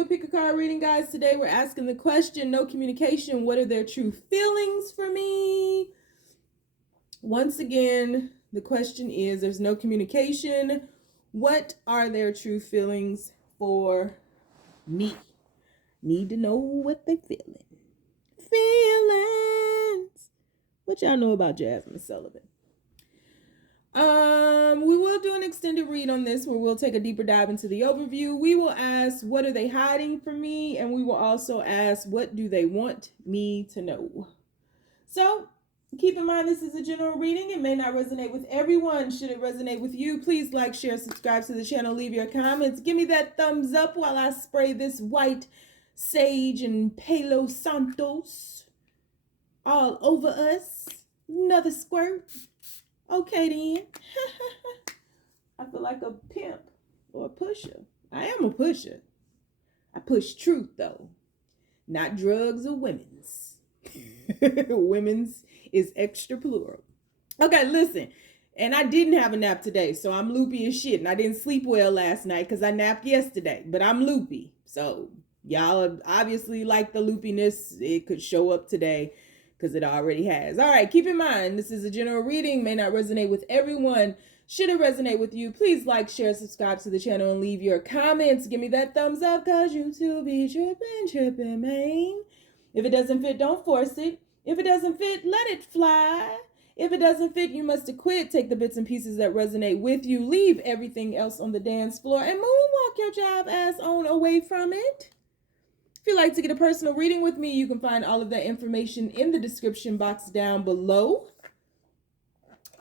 do a pick a card reading, guys. Today we're asking the question, no communication, what are their true feelings for me? Once again, the question is, there's no communication. What are their true feelings for me? Need to know what they're feeling. Feelings. What y'all know about Jasmine Sullivan? We will do an extended read on this where we'll take a deeper dive into the overview. We will ask, what are they hiding from me? And we will also ask, what do they want me to know? So keep in mind, this is a general reading. It may not resonate with everyone. Should it resonate with you, please like, share, subscribe to the channel, leave your comments. Give me that thumbs up while I spray this white sage and Palo Santos all over us. Another squirt. Okay then. I feel like a pimp or a pusher. I am a pusher. I push truth though. Not drugs or women's. Women's is extra plural. Okay, listen. And I didn't have a nap today, so I'm loopy as shit. And I didn't sleep well last night because I napped yesterday. But I'm loopy. So y'all obviously like the loopiness. It could show up today, because it already has. All right, keep in mind, this is a general reading, may not resonate with everyone. Should it resonate with you, please like, share, subscribe to the channel, and leave your comments. Give me that thumbs up, because you too be tripping, man. If it doesn't fit, don't force it. If it doesn't fit, let it fly. If it doesn't fit, you must quit. Take the bits and pieces that resonate with you. Leave everything else on the dance floor and moonwalk your jive ass on away from it. If you'd like to get a personal reading with me, you can find all of that information in the description box down below.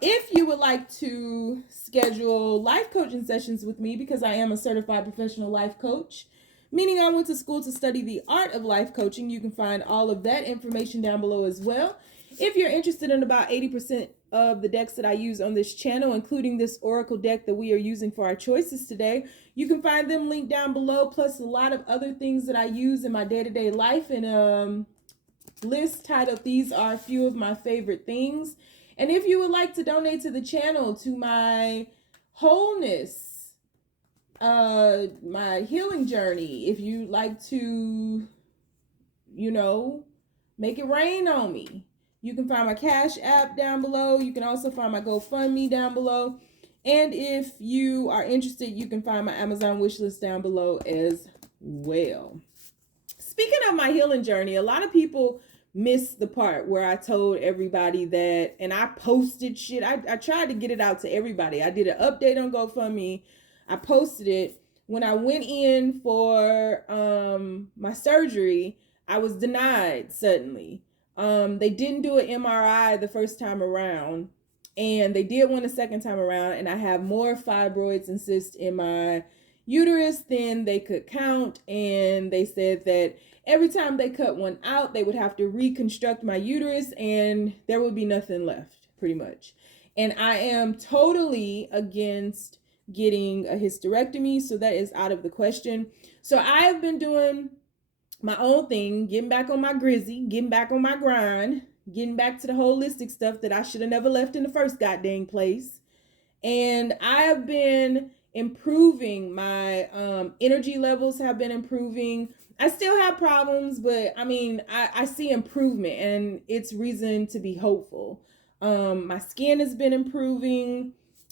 If you would like to schedule life coaching sessions with me, because I am a certified professional life coach, meaning I went to school to study the art of life coaching, you can find all of that information down below as well. If you're interested in about 80% of the decks that I use on this channel, including this oracle deck that we are using for our choices today, you can find them linked down below, plus a lot of other things that I use in my day-to-day life in a list titled These Are a Few of My Favorite Things. And if you would like to donate to the channel, to my wholeness, my healing journey, if you'd like to, make it rain on me, you can find my Cash App down below. You can also find my GoFundMe down below. And if you are interested, you can find my Amazon wishlist down below as well. Speaking of my healing journey, a lot of people missed the part where I told everybody that, and I posted shit. I tried to get it out to everybody. I did an update on GoFundMe. I posted it. When I went in for my surgery, I was denied suddenly. They didn't do an MRI the first time around, and they did one the second time around, and I have more fibroids and cysts in my uterus than they could count, and they said that every time they cut one out, they would have to reconstruct my uterus, and there would be nothing left, pretty much. And I am totally against getting a hysterectomy, so that is out of the question. So I have been doing my own thing, getting back on my grizzy, getting back on my grind, getting back to the holistic stuff that I should have never left in the first goddamn place. And I have been improving. My energy levels have been improving. I still have problems, but I mean, I see improvement, and it's reason to be hopeful. My skin has been improving.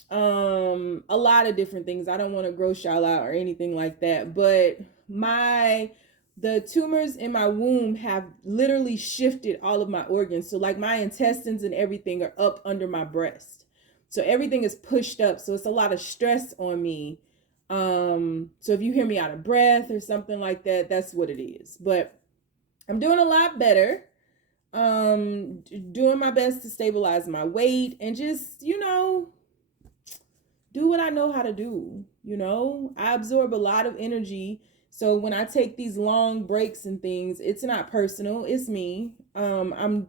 A lot of different things. I don't want to gross y'all out or anything like that, but the tumors in my womb have literally shifted all of my organs. So like my intestines and everything are up under my breast. So everything is pushed up. So it's a lot of stress on me. So if you hear me out of breath or something like that, that's what it is. But I'm doing a lot better. Doing my best to stabilize my weight and just, do what I know how to do. I absorb a lot of energy. So when I take these long breaks and things, it's not personal. It's me. I'm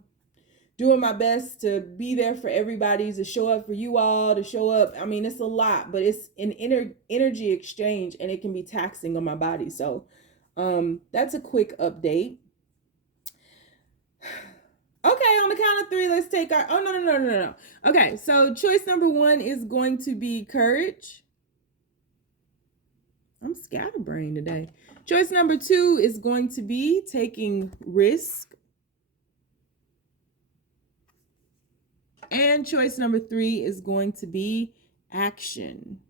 doing my best to be there for everybody, to show up for you all, to show up. I mean, it's a lot, but it's an energy exchange, and it can be taxing on my body. So that's a quick update. Okay, on the count of three, let's take our, oh, no. Okay, so choice number one is going to be courage. I'm scatterbrained today. Choice number 2 is going to be taking risk. And choice number 3 is going to be action.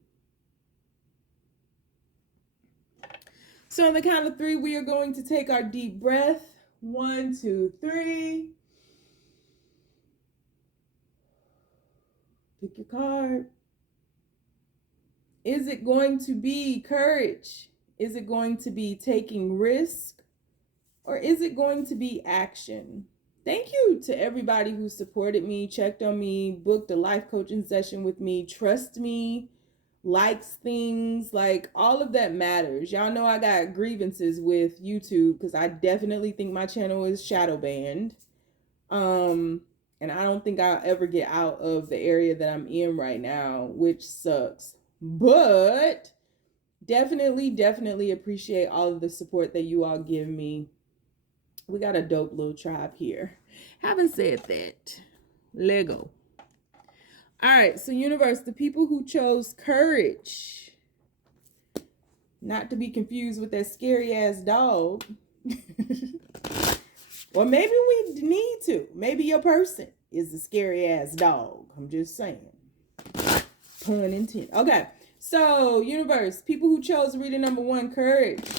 So on the count of 3, we are going to take our deep breath. 1, 2, 3. Pick your card. Is it going to be courage? Is it going to be taking risk? Or is it going to be action? Thank you to everybody who supported me, checked on me, booked a life coaching session with me, trust me, likes things, like all of that matters. Y'all know I got grievances with YouTube because I definitely think my channel is shadow banned. And I don't think I'll ever get out of the area that I'm in right now, which sucks. But definitely appreciate all of the support that you all give me. We got a dope little tribe here. Having said that, Lego. All right, so universe, the people who chose courage, not to be confused with that scary ass dog. Or maybe we need to. Maybe your person is the scary ass dog. I'm just saying. Pun intended. Okay, so universe, people who chose reading number 1, courage.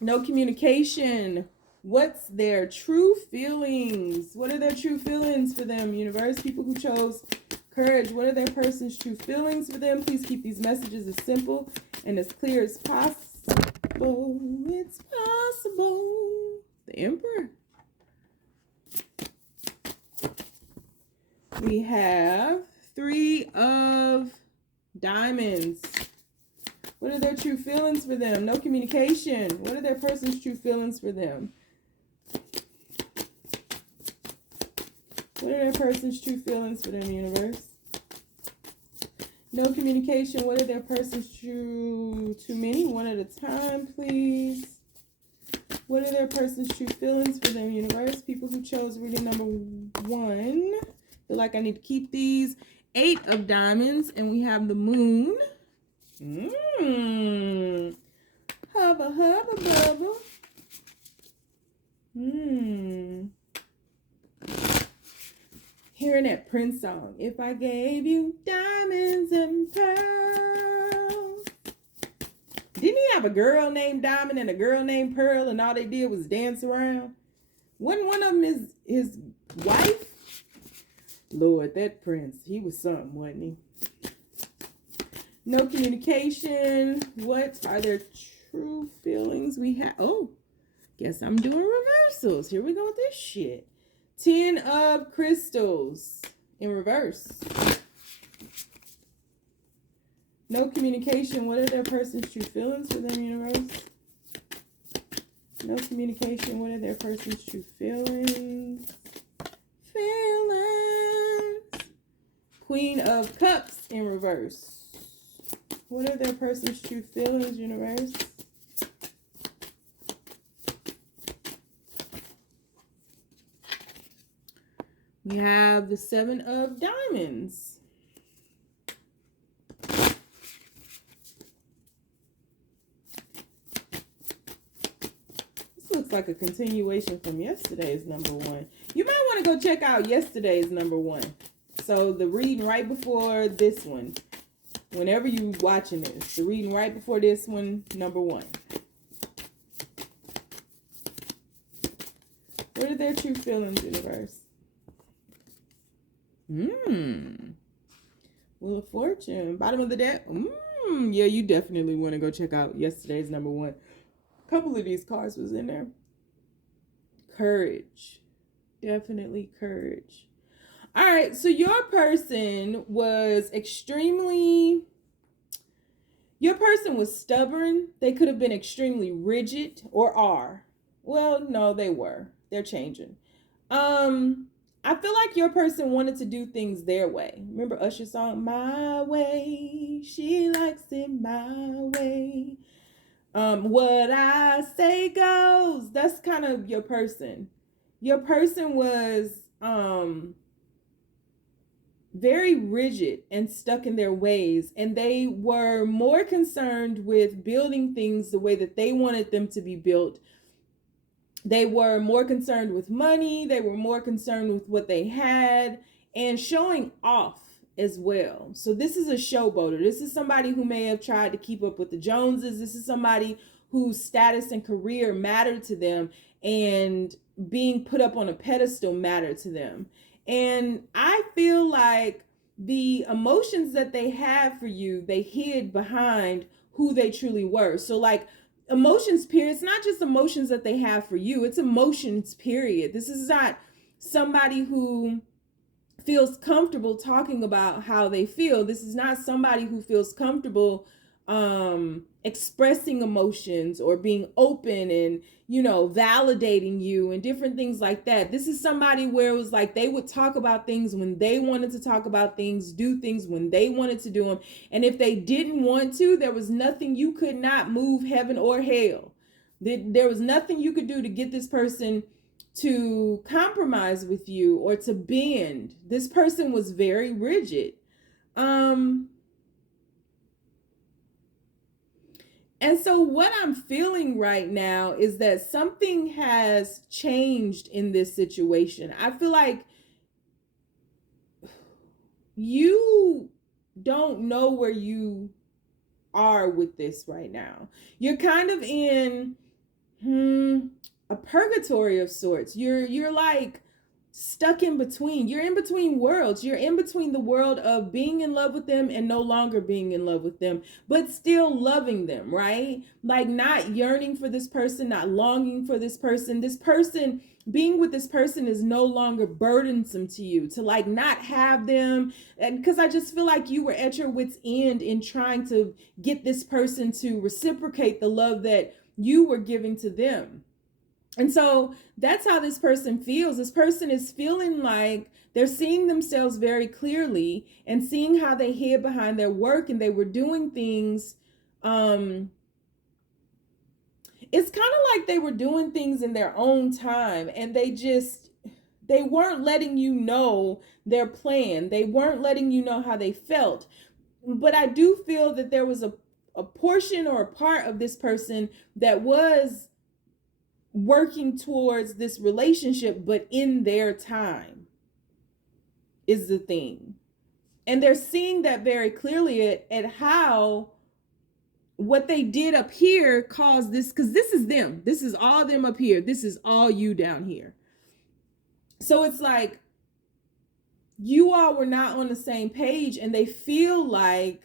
No communication. What's their true feelings? What are their true feelings for them, universe? People who chose courage, what are their person's true feelings for them? Please keep these messages as simple and as clear as possible. It's possible. The Emperor. We have 3 of Diamonds. What are their true feelings for them? No communication. What are their person's true feelings for them? What are their person's true feelings for them, universe? No communication. What are their person's true... Too many? One at a time, please. What are their person's true feelings for them, universe? People who chose reading number 1. Feel like I need to keep these. 8 of Diamonds. And we have the Moon. Hubba, hubba, bubba. Hearing that Prince song. If I gave you diamonds and pearls. Didn't he have a girl named Diamond and a girl named Pearl and all they did was dance around? Wasn't one of them his wife? Lord, that Prince, he was something, wasn't he? No communication. What are their true feelings? We have, oh, guess I'm doing reversals. Here we go with this shit. 10 of Crystals in reverse. No communication. What are their person's true feelings for them, universe? No communication. What are their person's true feelings? Queen of Cups in reverse. What are their person's true feelings, universe? We have the 7 of Diamonds. This looks like a continuation from yesterday's number 1. You might want to go check out yesterday's number 1. So the reading right before this one. Whenever you watching this, the reading right before this one, number 1. What are their true feelings, universe? Wheel of Fortune. Bottom of the deck. Yeah, you definitely want to go check out yesterday's number 1. A couple of these cards was in there. Courage. Definitely courage. All right, so your person was stubborn. They could have been extremely rigid, or are. Well, no, they were. They're changing. I feel like your person wanted to do things their way. Remember Usher's song, My Way, she likes it my way. What I say goes. That's kind of your person. Your person was, very rigid and stuck in their ways, and they were more concerned with building things the way that they wanted them to be built. They were more concerned with money, they were more concerned with what they had, and showing off as well. So this is a showboater. This is somebody who may have tried to keep up with the Joneses. This is somebody whose status and career mattered to them, and being put up on a pedestal mattered to them. And I feel like the emotions that they had for you, they hid behind who they truly were. So like, emotions period, it's not just emotions that they have for you, it's emotions period. This is not somebody who feels comfortable talking about how they feel. This is not somebody who feels comfortable expressing emotions or being open and, you know, validating you and different things like that. This is somebody where it was like they would talk about things when they wanted to talk about things, do things when they wanted to do them. And if they didn't want to, there was nothing you could not move, heaven or hell. There was nothing you could do to get this person to compromise with you or to bend. This person was very rigid. And so what I'm feeling right now is that something has changed in this situation. I feel like you don't know where you are with this right now. You're kind of in a purgatory of sorts. You're like stuck in between. You're in between worlds. You're in between the world of being in love with them and no longer being in love with them, but still loving them, right? Like not yearning for this person, not longing for this person. This person, being with this person is no longer burdensome to you, to like not have them. And because I just feel like you were at your wit's end in trying to get this person to reciprocate the love that you were giving to them. And so that's how this person feels. This person is feeling like they're seeing themselves very clearly and seeing how they hid behind their work and they were doing things. It's kind of like they were doing things in their own time, and they weren't letting you know their plan. They weren't letting you know how they felt. But I do feel that there was a portion or a part of this person that was working towards this relationship, but in their time is the thing. And they're seeing that very clearly at how what they did up here caused this, because this is them. This is all them up here. This is all you down here. So it's like you all were not on the same page, and they feel like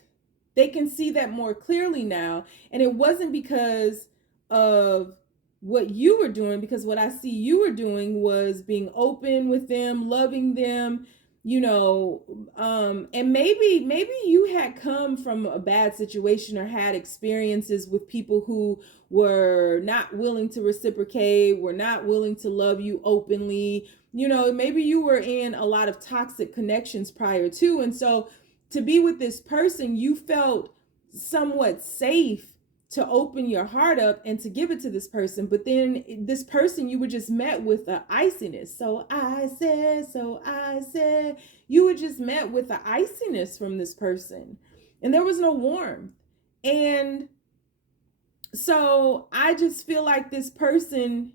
they can see that more clearly now. And it wasn't because of what you were doing, because what I see you were doing was being open with them, loving them, you know, and maybe you had come from a bad situation or had experiences with people who were not willing to reciprocate, were not willing to love you openly. You know, maybe you were in a lot of toxic connections prior to, and so to be with this person, you felt somewhat safe to open your heart up and to give it to this person. But then this person, you were just met with the iciness. So I said, you were just met with the iciness from this person, and there was no warmth. And so I just feel like this person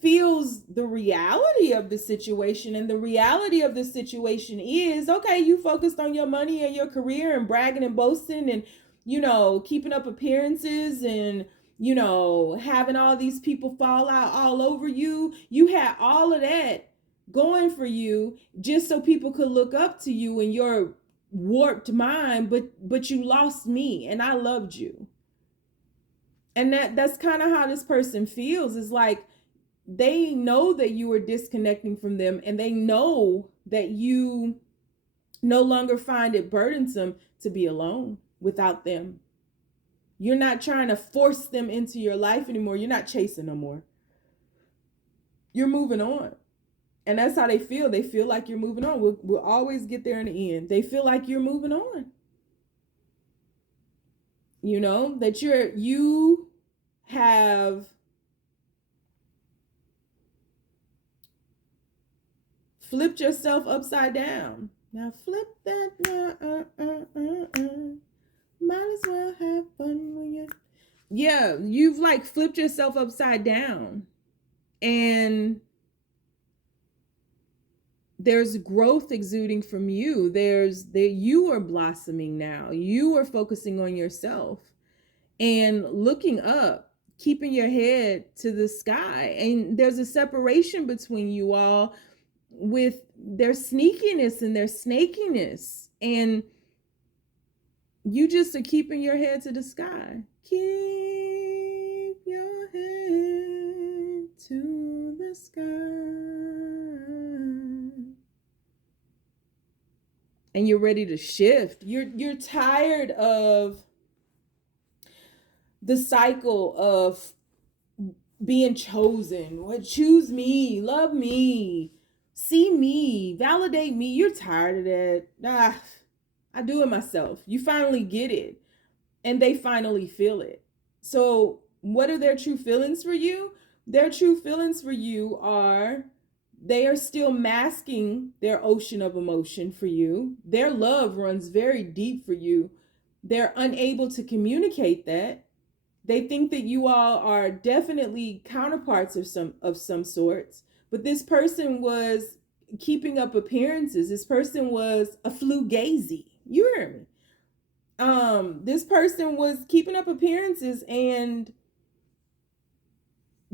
feels the reality of the situation, and the reality of the situation is, okay, you focused on your money and your career and bragging and boasting and, you know, keeping up appearances and, you know, having all these people fall out all over you. You had all of that going for you just so people could look up to you in your warped mind, but you lost me and I loved you. And that's kind of how this person feels. Is like they know that you are disconnecting from them, and they know that you no longer find it burdensome to be alone without them. You're not trying to force them into your life anymore. You're not chasing no more. You're moving on. And that's how they feel. They feel like you're moving on. We'll always get there in the end. They feel like you're moving on. You know, that you have flipped yourself upside down. Now flip that. Might as well have fun when you. Yeah, you've like flipped yourself upside down, and there's growth exuding from you. You are blossoming now. You are focusing on yourself and looking up, keeping your head to the sky. And there's a separation between you all with their sneakiness and their snakiness. And you just are keeping your head to the sky. Keep your head to the sky. And you're ready to shift. You're tired of the cycle of being chosen. Well, choose me, love me, see me, validate me. You're tired of that. I do it myself. You finally get it, and they finally feel it. So what are their true feelings for you? Their true feelings for you are they are still masking their ocean of emotion for you. Their love runs very deep for you. They're unable to communicate that. They think that you all are definitely counterparts of some sorts, but this person was keeping up appearances. This person was a flugazi. You hear me? This person was keeping up appearances and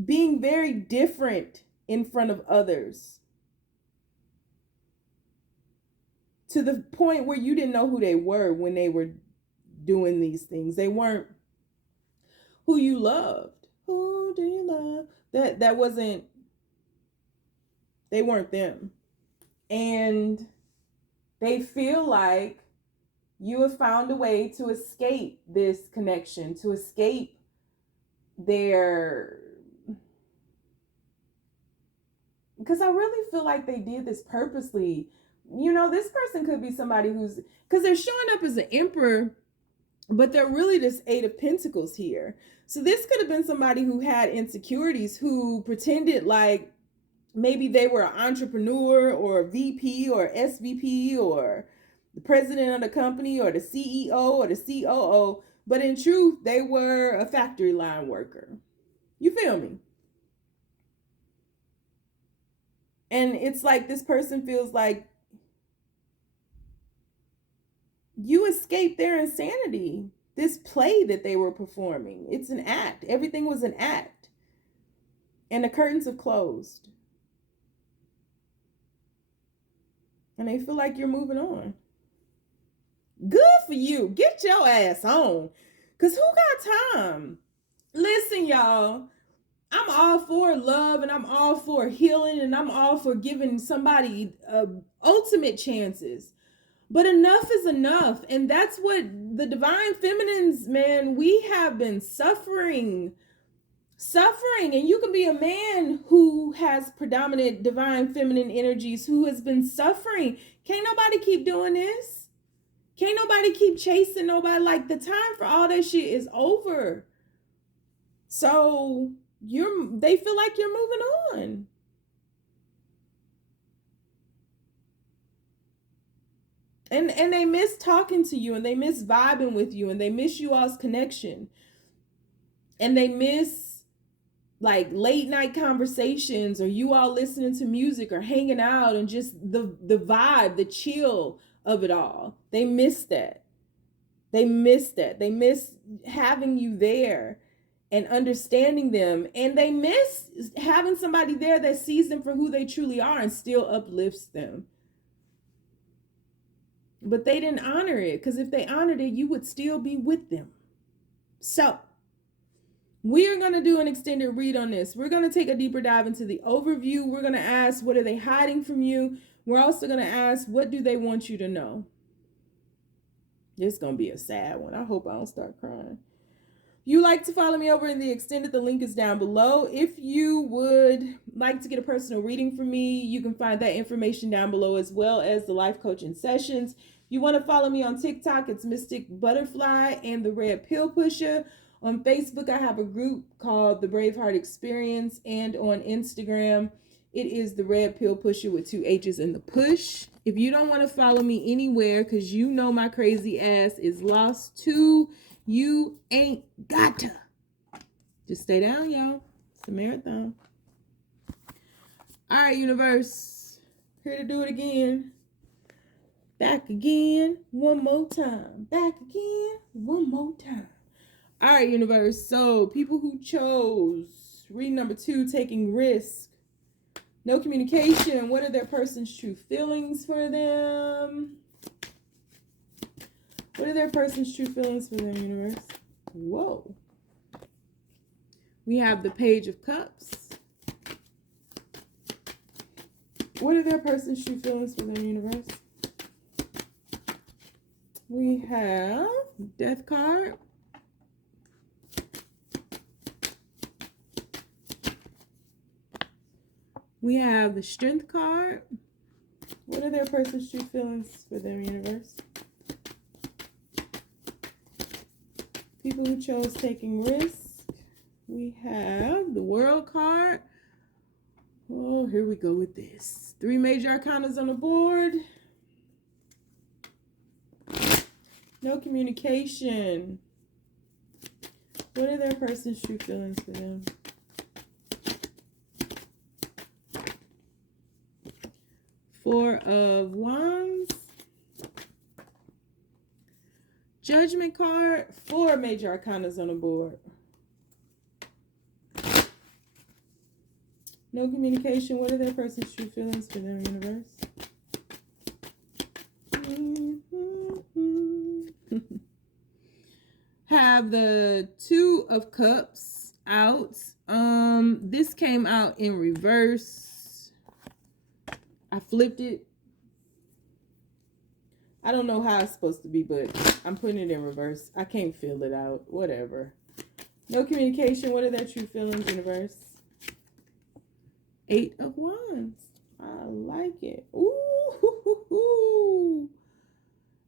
being very different in front of others, to the point where you didn't know who they were when they were doing these things. They weren't who you loved. Who do you love? That wasn't, they weren't them. And they feel like you have found a way to escape this connection, to escape their, because I really feel like they did this purposely. You know, this person could be somebody who's, because they're showing up as an emperor, but they're really this Eight of Pentacles here. So this could have been somebody who had insecurities, who pretended like maybe they were an entrepreneur or a VP or SVP or the president of the company or the CEO or the COO, but in truth, they were a factory line worker. You feel me? And it's like this person feels like you escaped their insanity. This play that they were performing, it's an act. Everything was an act. And the curtains have closed. And they feel like you're moving on. Good for you. Get your ass on. Because who got time? Listen, y'all. I'm all for love, and I'm all for healing, and I'm all for giving somebody ultimate chances. But enough is enough. And that's what the divine feminines, man, we have been suffering. And you can be a man who has predominant divine feminine energies who has been suffering. Can't nobody keep doing this. Can't nobody keep chasing nobody. Like, the time for all that shit is over. So they feel like you're moving on. And they miss talking to you, and they miss vibing with you, and they miss you all's connection. And they miss like late night conversations, or you all listening to music or hanging out, and just the vibe, the chill of it all. They miss that. They miss having you there and understanding them. And they miss having somebody there that sees them for who they truly are and still uplifts them. But they didn't honor it, because if they honored it, you would still be with them. So we are going to do an extended read on this. We're going to take a deeper dive into the overview. We're going to ask, what are they hiding from you? We're also going to ask, what do they want you to know? This is going to be a sad one. I hope I don't start crying. If you like to follow me over in the extended, the link is down below. If you would like to get a personal reading from me, you can find that information down below, as well as the life coaching sessions. If you want to follow me on TikTok, it's Mystic Butterfly and the Red Pill Pusher. On Facebook, I have a group called the Braveheart Experience, and on Instagram, It is the Red Pill Pusher with 2 H's in the push. If you don't want to follow me anywhere because you know my crazy ass is lost too, you ain't got to. Just stay down, y'all. It's a marathon. All right, universe. Here to do it again. Back again. One more time. Back again. One more time. All right, universe. So people who chose reading number 2, taking risks. No communication. What are their person's true feelings for them? What are their person's true feelings for them, universe? Whoa. We have the Page of Cups. What are their person's true feelings for them, universe? We have Death card. We have the Strength card. What are their person's true feelings for them, universe? People who chose taking risks. We have the World card. Oh, here we go with this. 3 major arcanas on the board. No communication. What are their person's true feelings for them? Four of Wands. Judgment card. 4 major arcanas on the board. No communication. What are their person's true feelings for them, universe? Have the 2 of Cups out. This came out in reverse. I flipped it. I don't know how it's supposed to be, but I'm putting it in reverse. I can't feel it out. Whatever. No communication. What are their true feelings, universe? 8 of Wands. I like it. Ooh.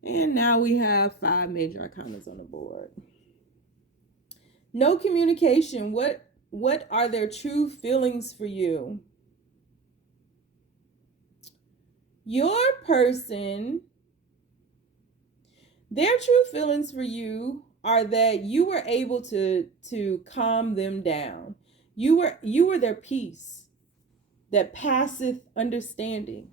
And now we have 5 major arcanas on the board. No communication. What are their true feelings for you? Your person, their true feelings for you are that you were able to calm them down. You were their peace that passeth understanding.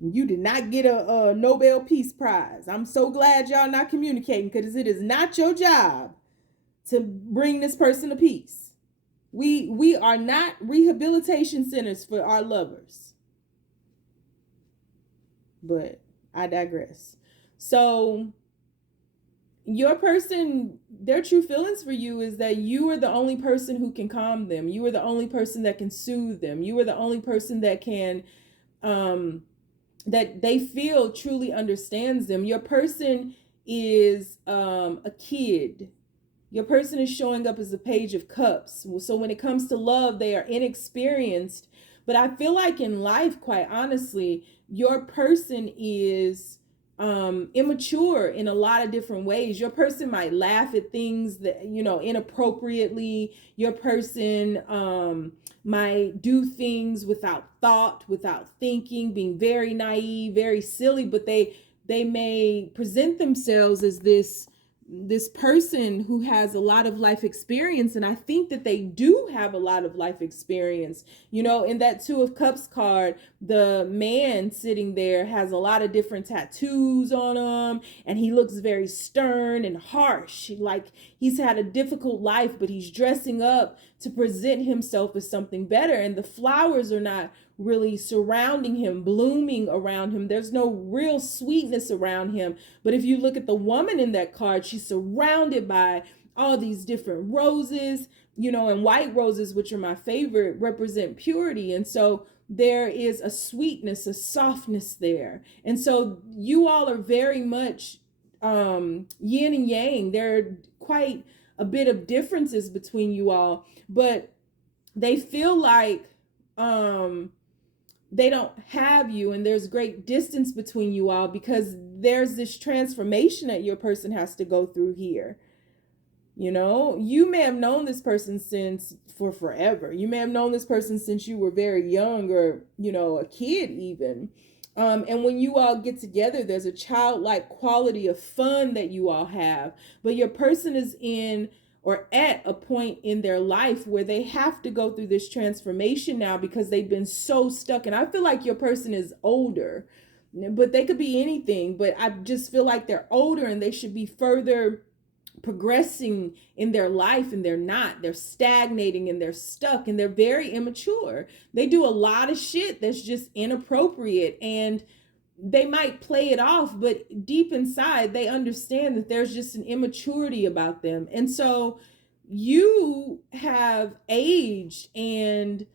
You did not get a Nobel Peace Prize. I'm so glad y'all not communicating, because it is not your job to bring this person to peace. We are not rehabilitation centers for our lovers. But I digress. So your person, their true feelings for you is that you are the only person who can calm them. You are the only person that can soothe them. You are the only person that can, that they feel truly understands them. Your person is a kid. Your person is showing up as a Page of Cups. So when it comes to love, they are inexperienced. But I feel like in life, quite honestly, your person is immature in a lot of different ways. Your person might laugh at things that, inappropriately. Your person might do things without thought, without thinking, being very naive, very silly, but they may present themselves as this person who has a lot of life experience. And I think that they do have a lot of life experience. In that 2 of Cups card, the man sitting there has a lot of different tattoos on him, and he looks very stern and harsh. Like he's had a difficult life, but he's dressing up to present himself as something better. And the flowers are not really surrounding him, blooming around him. There's no real sweetness around him. But if you look at the woman in that card, she's surrounded by all these different roses, and white roses, which are my favorite, represent purity. And so there is a sweetness, a softness there. And so you all are very much yin and yang. There are quite a bit of differences between you all, but they feel like they don't have you, and there's great distance between you all because there's this transformation that your person has to go through here. You know, you may have known this person for forever. You may have known this person since you were very young, or, you know, a kid even. And when you all get together, there's a childlike quality of fun that you all have. But your person is in or at a point in their life where they have to go through this transformation now because they've been so stuck. And I feel like your person is older, but they could be anything. But I just feel like they're older and they should be further progressing in their life, and they're not. They're stagnating and they're stuck and they're very immature. They do a lot of shit that's just inappropriate, and they might play it off, but deep inside they understand that there's just an immaturity about them. And so you have aged, and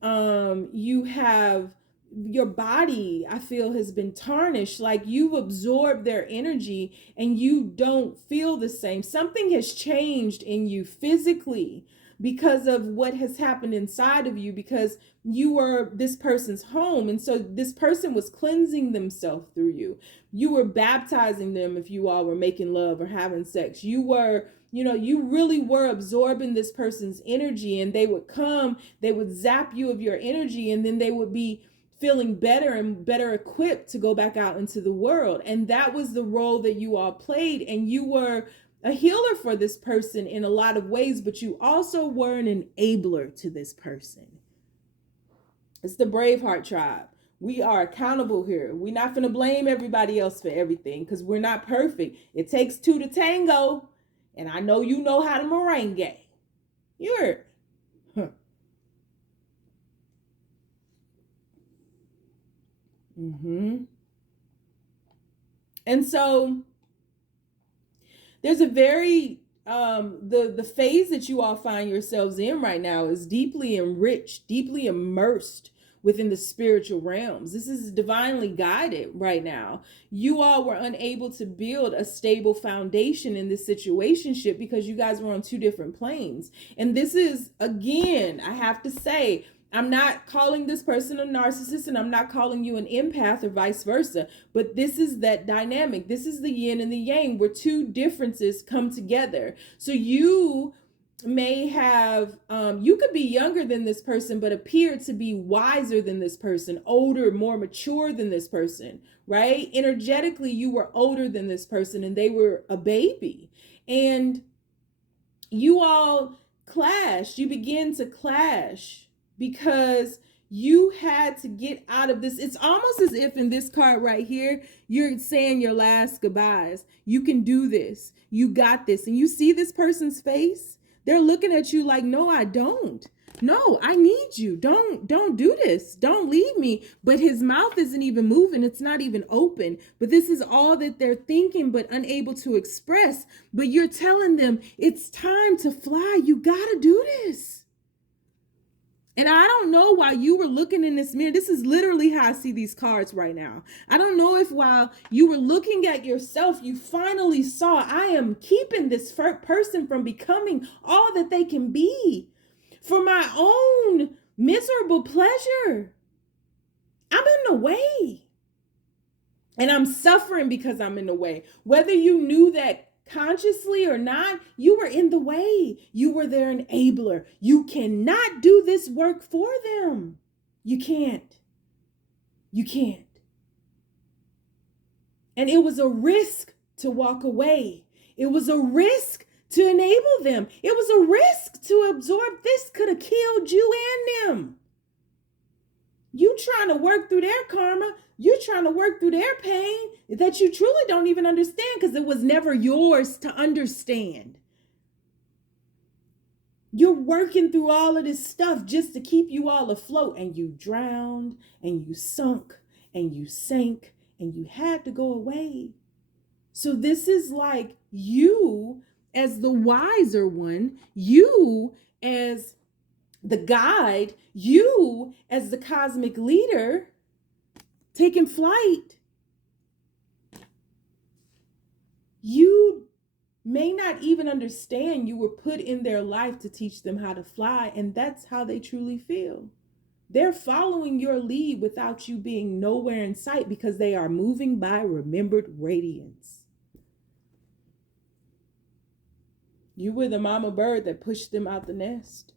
you have, your body, I feel, has been tarnished. Like you've absorbed their energy and you don't feel the same. Something has changed in you physically because of what has happened inside of you, because you were this person's home. And so this person was cleansing themselves through you. You were baptizing them if you all were making love or having sex. You were, you know, you really were absorbing this person's energy, and they would come, they would zap you of your energy, and then they would be feeling better and better equipped to go back out into the world. And that was the role that you all played. And you were a healer for this person in a lot of ways, but you also were an enabler to this person. It's the Braveheart tribe. We are accountable here. We're not going to blame everybody else for everything because we're not perfect. It takes two to tango. And I know you know how to merengue. You heard. And so there's a very the phase that you all find yourselves in right now is deeply enriched, deeply immersed within the spiritual realms. This is divinely guided right now. You all were unable to build a stable foundation in this situationship because you guys were on two different planes. And this is, again, I have to say, I'm not calling this person a narcissist, and I'm not calling you an empath or vice versa, but this is that dynamic. This is the yin and the yang where two differences come together. So you may have, you could be younger than this person, but appear to be wiser than this person, older, more mature than this person, right? Energetically, you were older than this person and they were a baby. And you all clashed, you begin to clash because you had to get out of this. It's almost as if in this card right here, you're saying your last goodbyes. You can do this. You got this. And you see this person's face? They're looking at you like, no, I don't. No, I need you. Don't do this. Don't leave me. But his mouth isn't even moving. It's not even open. But this is all that they're thinking, but unable to express. But you're telling them it's time to fly. You got to do this. And I don't know why you were looking in this mirror. This is literally how I see these cards right now. I don't know if while you were looking at yourself, you finally saw, I am keeping this person from becoming all that they can be for my own miserable pleasure. I'm in the way. And I'm suffering because I'm in the way. Whether you knew that consciously or not, you were in the way. You were their enabler. You cannot do this work for them. You can't. You can't. And it was a risk to walk away. It was a risk to enable them. It was a risk to absorb. This could have killed you and them. You trying to work through their karma. You're trying to work through their pain that you truly don't even understand because it was never yours to understand. You're working through all of this stuff just to keep you all afloat, and you drowned and you sunk and you sank and you had to go away. So this is like you as the wiser one, you as the guide, you as the cosmic leader, taking flight. You may not even understand you were put in their life to teach them how to fly, and that's how they truly feel. They're following your lead without you being nowhere in sight because they are moving by remembered radiance. You were the mama bird that pushed them out the nest.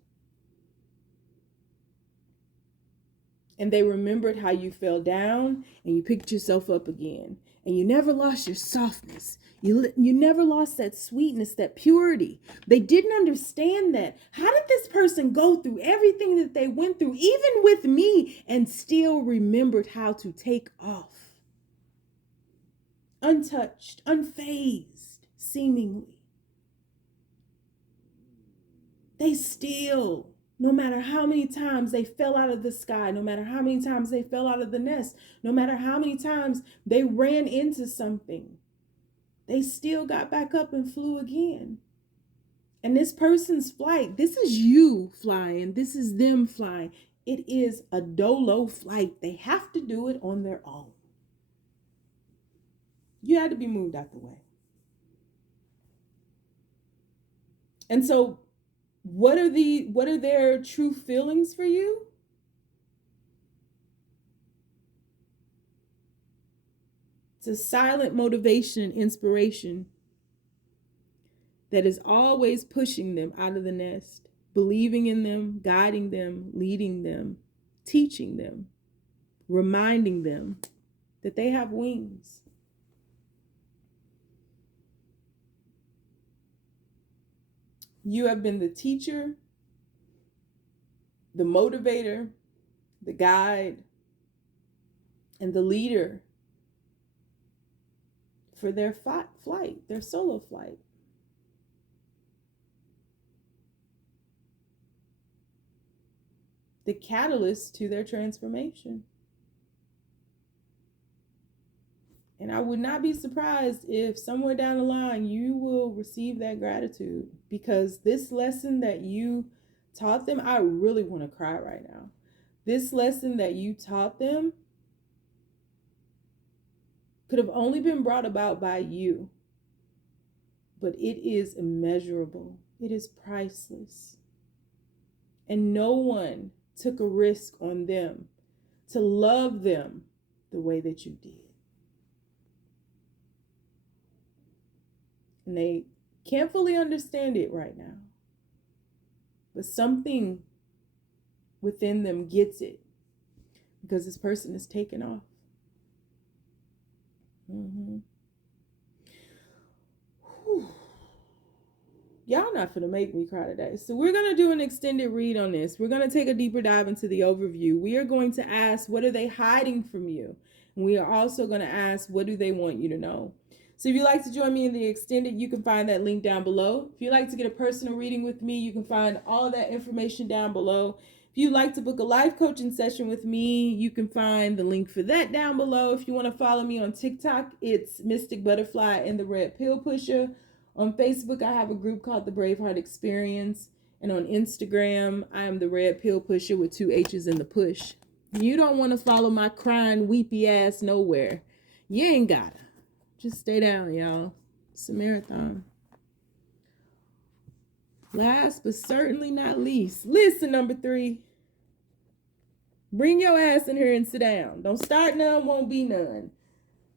And they remembered how you fell down and you picked yourself up again. And you never lost your softness. You never lost that sweetness, that purity. They didn't understand that. How did this person go through everything that they went through, even with me, and still remembered how to take off? Untouched, unfazed, seemingly. They still, no matter how many times they fell out of the sky, no matter how many times they fell out of the nest, no matter how many times they ran into something, they still got back up and flew again. And this person's flight, this is you flying, this is them flying. It is a dolo flight. They have to do it on their own. You had to be moved out the way. And so what are their true feelings for you? It's a silent motivation and inspiration that is always pushing them out of the nest, believing in them, guiding them, leading them, teaching them, reminding them that they have wings. You have been the teacher, the motivator, the guide, and the leader for their flight, their solo flight. The catalyst to their transformation. And I would not be surprised if somewhere down the line you will receive that gratitude, because this lesson that you taught them, I really want to cry right now. This lesson that you taught them could have only been brought about by you, but it is immeasurable. It is priceless. And no one took a risk on them to love them the way that you did. And they can't fully understand it right now, but something within them gets it, because this person is taken off. Y'all not finna make me cry today. So we're going to do an extended read on this. We're going to take a deeper dive into the overview. We are going to ask, what are they hiding from you? And we are also going to ask, what do they want you to know? So if you'd like to join me in the extended, you can find that link down below. If you'd like to get a personal reading with me, you can find all of that information down below. If you'd like to book a life coaching session with me, you can find the link for that down below. If you want to follow me on TikTok, it's Mystic Butterfly and the Red Pill Pusher. On Facebook, I have a group called the Braveheart Experience. And on Instagram, I am the Red Pill Pusher with 2 H's in the push. You don't want to follow my crying, weepy ass nowhere. You ain't gotta. Just stay down, y'all. It's a marathon. Last but certainly not least, listen, number 3. Bring your ass in here and sit down. Don't start none, won't be none.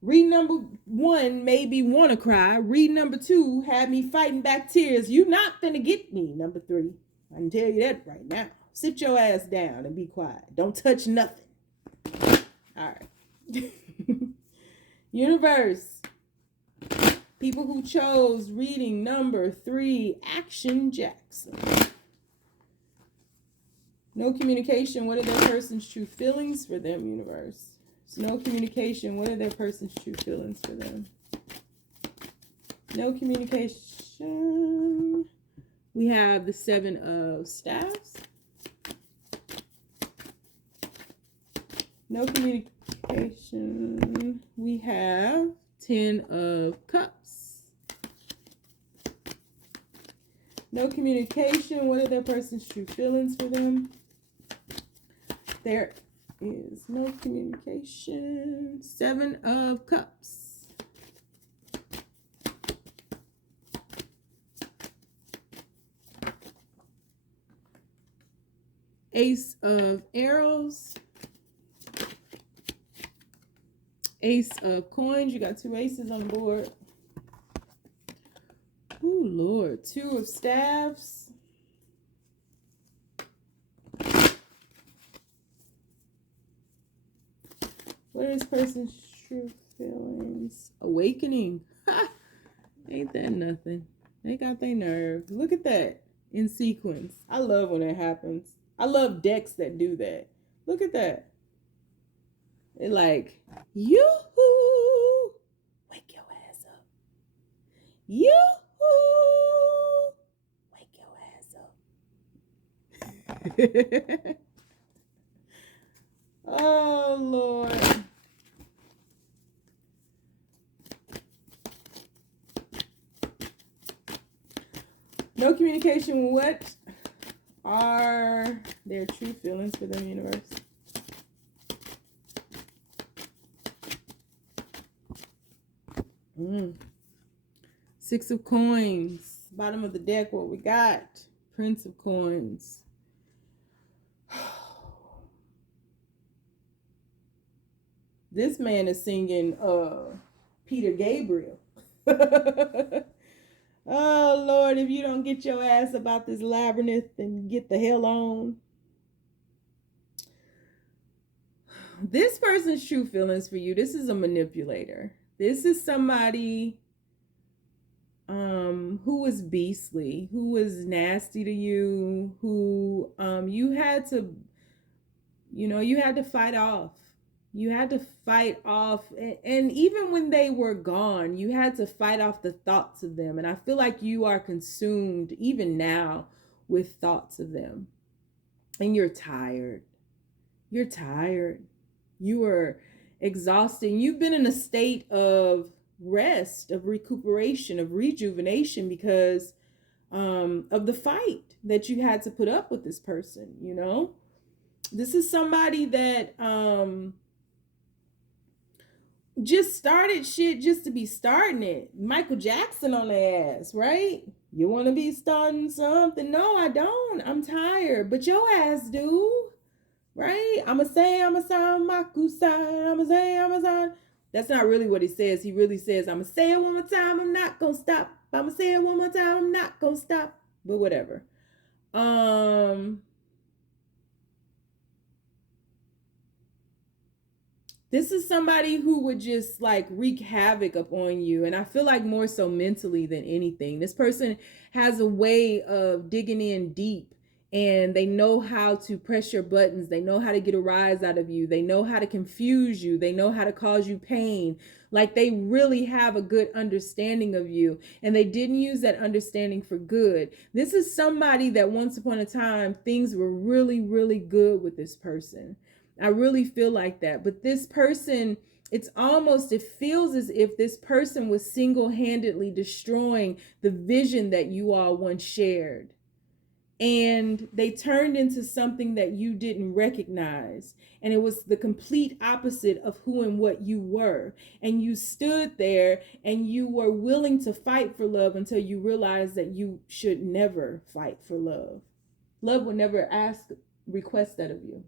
Read number 1 made me want to cry. Read number 2 had me fighting back tears. You not finna get me, number 3. I can tell you that right now. Sit your ass down and be quiet. Don't touch nothing. All right. Universe. People who chose reading number 3, Action Jackson. No communication. What are their person's true feelings for them, universe? So no communication. What are their person's true feelings for them? No communication. We have the 7 of Staffs. No communication. We have 10 of Cups. No communication. What are their person's true feelings for them? There is no communication. 7 of Cups. Ace of Arrows. Ace of Coins. You got 2 aces on the board. Ooh. Lord. 2 of Staffs. What are this person's true feelings? Awakening. Ha! Ain't that nothing? They got their nerve. Look at that in sequence. I love when it happens. I love decks that do that. Look at that. They're like, yoo-hoo! Wake your ass up. Yoo-hoo! Wake your ass up. Oh, Lord. No communication. What are their true feelings for them, universe? Six of Coins. Bottom of the deck, what we got? Prince of Coins. This man is singing Peter Gabriel. Oh, Lord, if you don't get your ass about this labyrinth, then get the hell on. This person's true feelings for you. This is a manipulator. This is somebody who was beastly, who was nasty to you, who you had to fight off. You had to fight off, and even when they were gone, you had to fight off the thoughts of them. And I feel like you are consumed, even now, with thoughts of them. And you're tired. You're tired. You are exhausted. You've been in a state of rest, of recuperation, of rejuvenation because of the fight that you had to put up with this person, you know? This is somebody that just started shit just to be starting it. Michael Jackson on their ass, right? You want to be starting something? No, I don't. I'm tired. But your ass do, right? I'ma say, that's not really what he says. He really says, I'ma say it one more time, I'm not gonna stop. I'ma say it one more time, I'm not gonna stop. But whatever. This is somebody who would just like wreak havoc upon you. And I feel like more so mentally than anything. This person has a way of digging in deep, and they know how to press your buttons. They know how to get a rise out of you. They know how to confuse you. They know how to cause you pain. Like they really have a good understanding of you, and they didn't use that understanding for good. This is somebody that once upon a time, things were really, really good with this person. I really feel like that. But this person, it feels as if this person was single-handedly destroying the vision that you all once shared. And they turned into something that you didn't recognize. And it was the complete opposite of who and what you were. And you stood there and you were willing to fight for love until you realized that you should never fight for love. Love would never request that of you.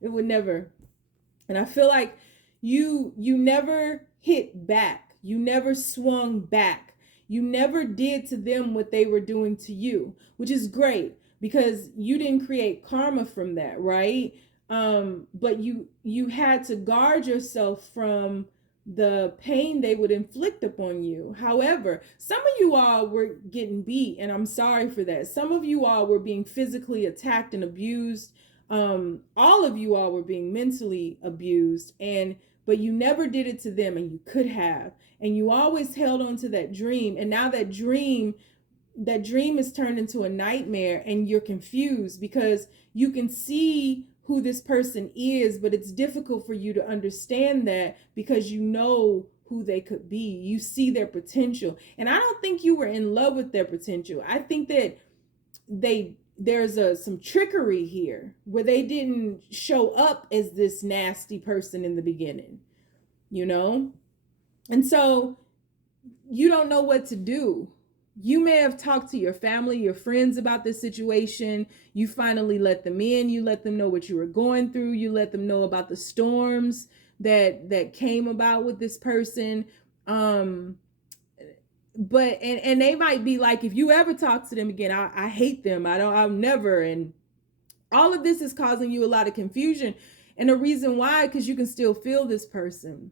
It would never. And I feel like you never hit back. You never swung back. You never did to them what they were doing to you, which is great because you didn't create karma from that, right? But you had to guard yourself from the pain they would inflict upon you. However, some of you all were getting beat, and I'm sorry for that. Some of you all were being physically attacked and abused. All of you all were being mentally abused, but you never did it to them, and you could have. And you always held on to that dream, and now that dream is turned into a nightmare, and you're confused because you can see who this person is, but it's difficult for you to understand that because you know who they could be. You see their potential. And I don't think you were in love with their potential. I think that there's some trickery here where they didn't show up as this nasty person in the beginning, you know? And so you don't know what to do. You may have talked to your family, your friends about this situation. You finally let them in. You let them know what you were going through. You let them know about the storms that came about with this person. But and they might be like, if you ever talk to them again, I hate them. I'll never. And all of this is causing you a lot of confusion. And the reason why, because you can still feel this person.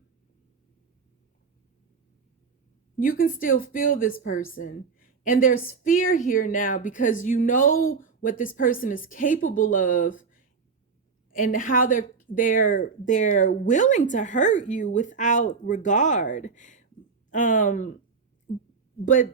You can still feel this person. And there's fear here now because you know what this person is capable of and how they're willing to hurt you without regard. But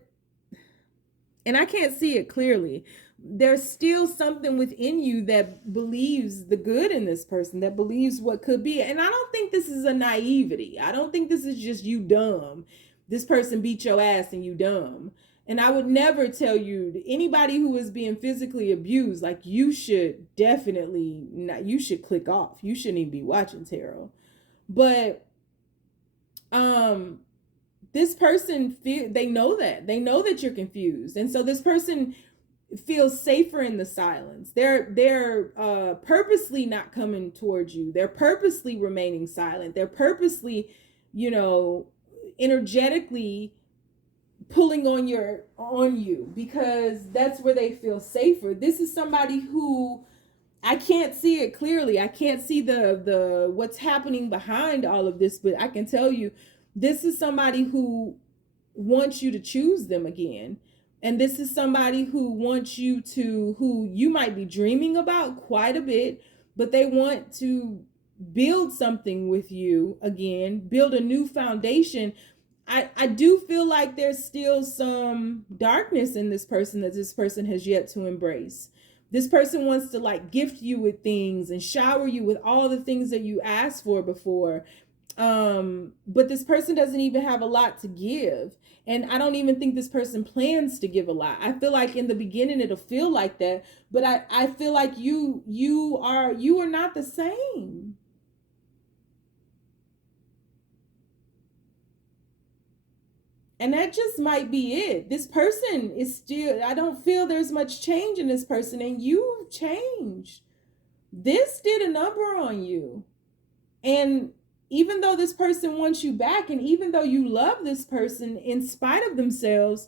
and I can't see it clearly. There's still something within you that believes the good in this person, that believes what could be. And I don't think this is a naivety. I don't think this is just you dumb. This person beat your ass and you dumb. And I would never tell you, anybody who is being physically abused, like, you should definitely not, you should click off. You shouldn't even be watching tarot. But this person they know that you're confused, and so this person feels safer in the silence. They're purposely not coming towards you. They're purposely remaining silent. They're purposely, energetically pulling on you because that's where they feel safer. This is somebody who I can't see it clearly. I can't see the what's happening behind all of this, but I can tell you this is somebody who wants you to choose them again. And this is somebody who wants you to, who you might be dreaming about quite a bit, but they want to build something with you again, build a new foundation. I do feel like there's still some darkness in this person that this person has yet to embrace. This person wants to like gift you with things and shower you with all the things that you asked for before. But this person doesn't even have a lot to give. And I don't even think this person plans to give a lot. I feel like in the beginning it'll feel like that, but I feel like you are not the same. And that just might be it. This person is still, I don't feel there's much change in this person, and you've changed. This did a number on you. And even though this person wants you back, and even though you love this person in spite of themselves,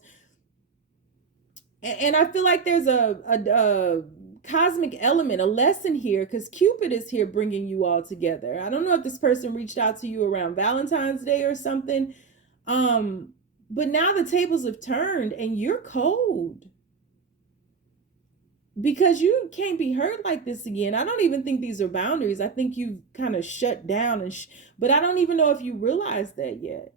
and I feel like there's a cosmic element, a lesson here, because Cupid is here bringing you all together. I don't know if this person reached out to you around Valentine's Day or something, but now the tables have turned and you're cold. Because you can't be hurt like this again. I don't even think these are boundaries. I think you've kind of shut down, but I don't even know if you realize that yet.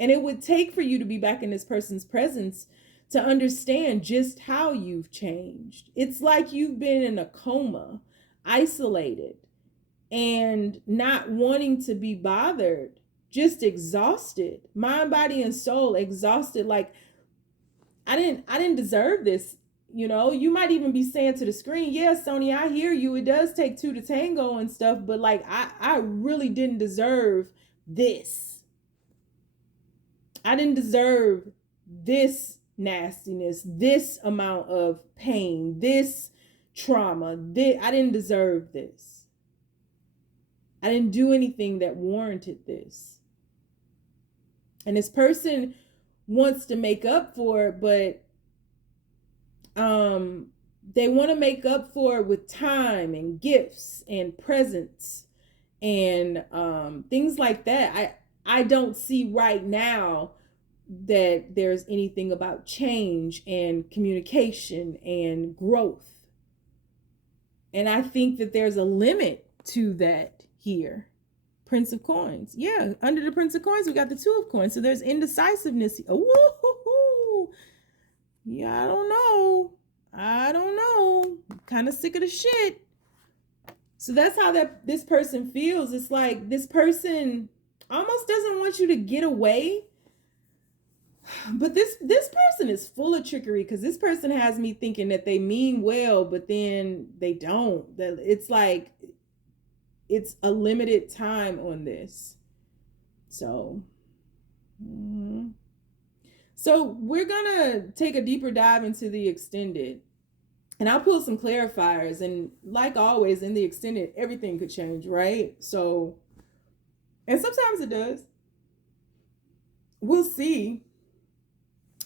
And it would take for you to be back in this person's presence to understand just how you've changed. It's like you've been in a coma, isolated, and not wanting to be bothered, just exhausted, mind, body, and soul exhausted. Like, I didn't deserve this. You might even be saying to the screen, yeah, Sony, I hear you. It does take two to tango and stuff, but like, I really didn't deserve this. I didn't deserve this nastiness, this amount of pain, this trauma. I didn't deserve this. I didn't do anything that warranted this. And this person wants to make up for it, but they want to make up for it with time and gifts and presents and things like that. I don't see right now that there's anything about change and communication and growth. And I think that there's a limit to that here. Prince of Coins. Yeah, under the Prince of Coins, we got the Two of Coins. So there's indecisiveness. Oh, yeah, I don't know. I'm kind of sick of the shit. So that's how this person feels. It's like this person almost doesn't want you to get away. But this person is full of trickery, because this person has me thinking that they mean well, but then they don't. That it's like it's a limited time on this. So So we're gonna take a deeper dive into the extended, and I'll pull some clarifiers. And like always in the extended, everything could change, right? So And sometimes it does. We'll see.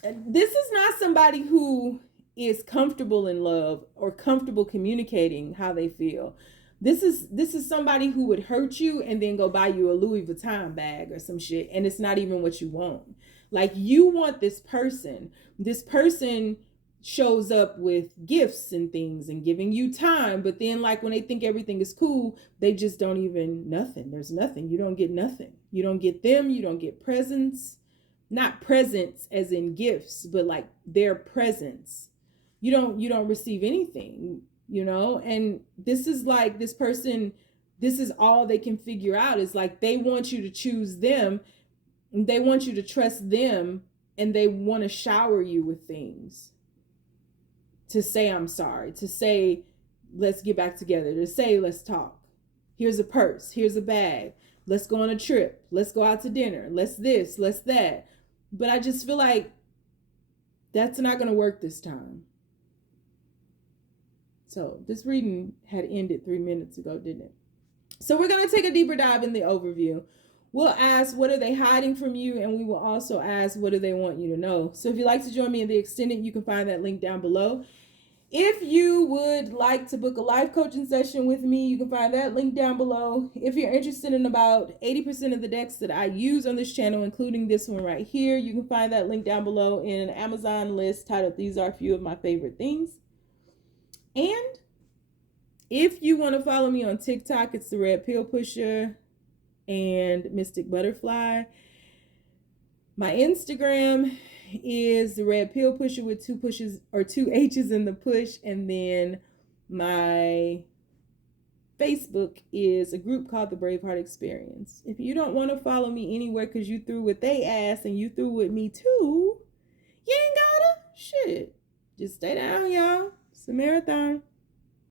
This is not somebody who is comfortable in love or comfortable communicating how they feel. This is somebody who would hurt you and then go buy you a Louis Vuitton bag or some shit, and it's not even what you want. Like, you want this person. This person shows up with gifts and things and giving you time, but then, like, when they think everything is cool, they just don't even nothing. There's nothing. You don't get nothing. You don't get them. You don't get presents. Not presents as in gifts, but like their presence. You don't receive anything, and this is like, this person, this is all they can figure out, is like, they want you to choose them, and they want you to trust them, and they want to shower you with things, to say I'm sorry, to say let's get back together, to say let's talk, here's a purse, here's a bag, let's go on a trip, let's go out to dinner, let's this, let's that. But I just feel like that's not going to work this time. So this reading had ended 3 minutes ago, didn't it? So we're going to take a deeper dive in the overview. We'll ask, what are they hiding from you? And we will also ask, what do they want you to know? So if you'd like to join me in the extended, you can find that link down below. If you would like to book a life coaching session with me, you can find that link down below. If you're interested in about 80% of the decks that I use on this channel, including this one right here, you can find that link down below in an Amazon list titled "These Are a Few of My Favorite Things." And if you want to follow me on TikTok, it's the Red Pill Pusher and Mystic Butterfly. My Instagram is the Red Pill Pusher with 2 pushes or 2 H's in the push, and then my Facebook is a group called the Braveheart Experience. If you don't want to follow me anywhere because you through with they ass and you through with me too, you ain't gotta. Shit, just stay down, y'all. It's a marathon.